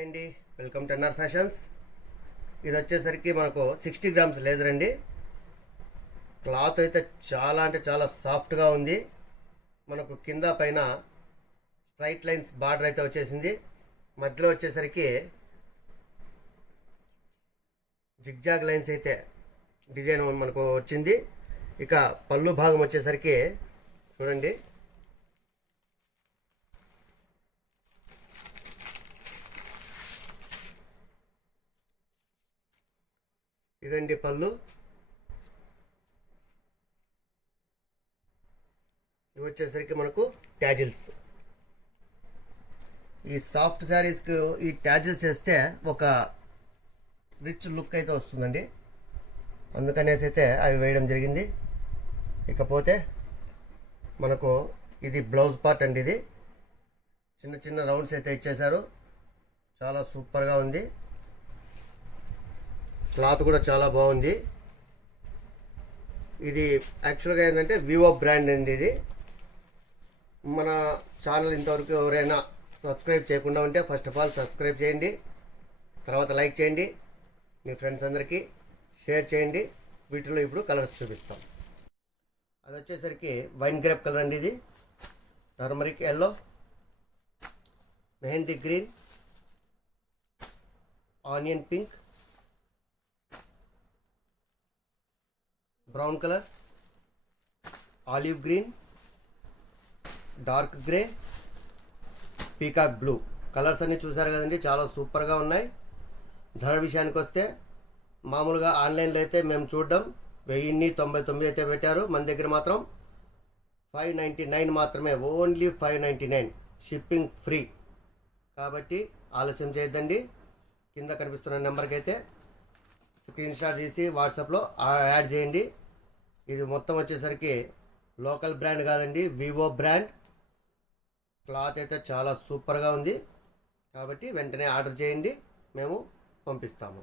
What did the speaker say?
Hi అండి, welcome to NR fashions. ఇది వచ్చేసరికి మనకు 60 గ్రామ్స్ లేజర్ అండి. క్లాత్ అయితే చాలా అంటే చాలా సాఫ్ట్గా ఉంది. మనకు కింద పైన స్ట్రైట్ లైన్స్ బార్డర్ అయితే వచ్చేసింది. మధ్యలో వచ్చేసరికి జిగ్జాగ్ లైన్స్ అయితే డిజైన్ మనకు వచ్చింది. ఇక పళ్ళు భాగం వచ్చేసరికి చూడండి, ఇదండి పళ్ళు. ఇవి వచ్చేసరికి మనకు ట్యాజిల్స్. ఈ సాఫ్ట్ శారీస్కి ఈ ట్యాజిల్స్ వేస్తే ఒక రిచ్ లుక్ అయితే వస్తుందండి. అందుకనేసి అయితే అవి వేయడం జరిగింది. ఇకపోతే మనకు ఇది బ్లౌజ్ పార్ట్ అండి. ఇది చిన్న చిన్న రౌండ్స్ అయితే ఇచ్చేశారు. చాలా సూపర్గా ఉంది. క్లాత్ కూడా చాలా బాగుంది. ఇది యాక్చువల్గా ఏంటంటే వివో బ్రాండ్ అండి. ఇది మన ఛానల్ ఇంతవరకు ఎవరైనా సబ్స్క్రైబ్ చేయకుండా ఉంటే ఫస్ట్ ఆఫ్ ఆల్ సబ్స్క్రైబ్ చేయండి, తర్వాత లైక్ చేయండి, మీ ఫ్రెండ్స్ అందరికీ షేర్ చేయండి. వీటిలో ఇప్పుడు కలర్స్ చూపిస్తాం. అది వచ్చేసరికి వైన్ గ్రేప్ కలర్ అండి. ఇది turmeric yellow, mehndi green, onion pink, brown colour, olive green, dark grey, peacock blue colours అన్ని చూసారు కదండి. చాలా సూపర్గా ఉన్నాయి. ధర విషయానికి వస్తే మామూలుగా ఆన్లైన్లో అయితే మేము చూడడం 1099 అయితే పెట్టారు. మన దగ్గర మాత్రం 599 మాత్రమే, ఓన్లీ 599, షిప్పింగ్ ఫ్రీ. కాబట్టి ఆలస్యం చేయొద్దండి. కింద కనిపిస్తున్న నెంబర్కి అయితే స్క్రీన్ షాట్ తీసి వాట్సాప్లో యాడ్ చేయండి. ఇది మొత్తం వచ్చేసరికి లోకల్ బ్రాండ్ కాదండి, వివో బ్రాండ్. క్లాత్ అయితే చాలా సూపర్గా ఉంది. కాబట్టి వెంటనే ఆర్డర్ చేయండి, మేము పంపిస్తాము.